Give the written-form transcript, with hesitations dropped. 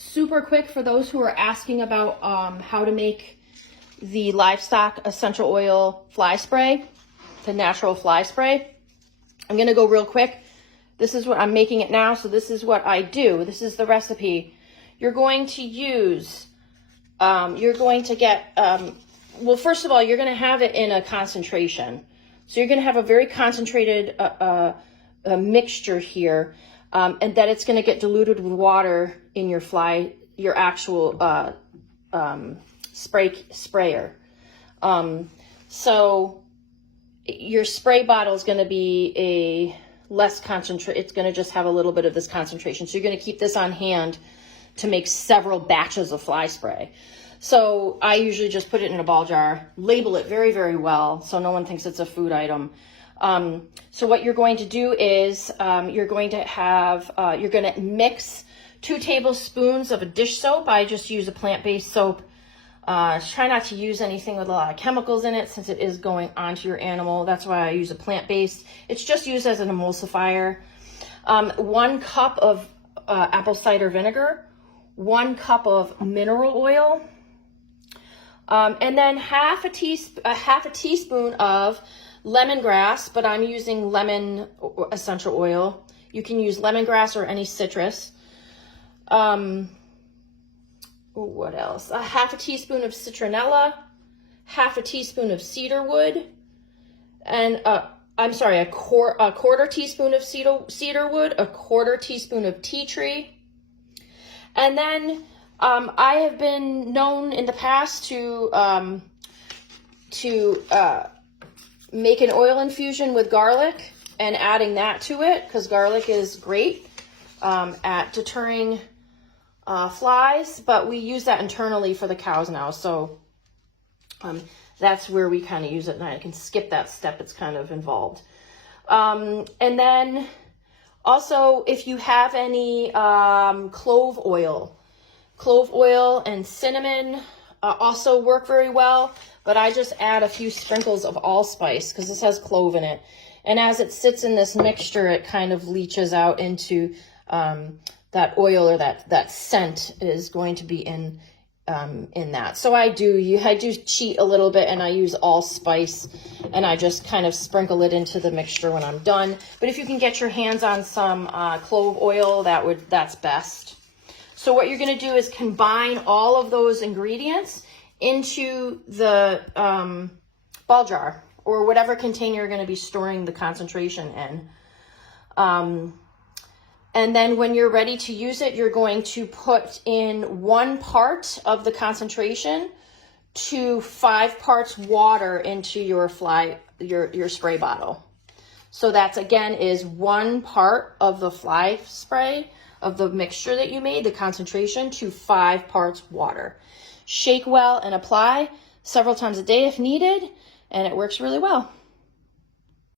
super quick for those who are asking about how to make the livestock essential oil fly spray, the natural fly spray. I'm gonna go real quick. This is what I'm making it now, so this is what I do. This is the recipe. You're going to use, you're going to get, well, first of all, you're gonna have it in a concentration. So you're gonna have a very concentrated mixture here, and that it's gonna get diluted with water in your actual sprayer. So your spray bottle is going to be a less concentrate. It's going to just have a little bit of this concentration. So you're going to keep this on hand to make several batches of fly spray. So I usually just put it in a ball jar, label it very, very well so no one thinks it's a food item. So what you're going to do is you're going to mix 2 tablespoons of a dish soap. I just use a plant-based soap. Try not to use anything with a lot of chemicals in it since it is going onto your animal. That's why I use a plant-based. It's just used as an emulsifier. 1 cup of apple cider vinegar, 1 cup of mineral oil, and then half a teaspoon of lemongrass, but I'm using lemon essential oil. You can use lemongrass or any citrus. What else? A half a teaspoon of citronella, half a teaspoon of cedarwood, and I'm sorry, a quarter teaspoon of cedarwood, a quarter teaspoon of tea tree. And then I have been known in the past to make an oil infusion with garlic and adding that to it, because garlic is great at deterring flies, but we use that internally for the cows now. So that's where we kind of use it, and I can skip that step. It's kind of involved. And then also, if you have any clove oil and cinnamon also work very well, but I just add a few sprinkles of allspice because this has clove in it. And as it sits in this mixture, it kind of leaches out into that oil, or that scent is going to be in that. So I do cheat a little bit, and I use allspice, and I just kind of sprinkle it into the mixture when I'm done. But if you can get your hands on some clove oil, that's best. So what you're going to do is combine all of those ingredients into the ball jar or whatever container you're going to be storing the concentration in. And then when you're ready to use it, you're going to put in 1 part of the concentration to 5 parts water into your spray bottle. So that's, again, is 1 part of the fly spray of the mixture that you made, the concentration, to 5 parts water. Shake well and apply several times a day if needed, and it works really well.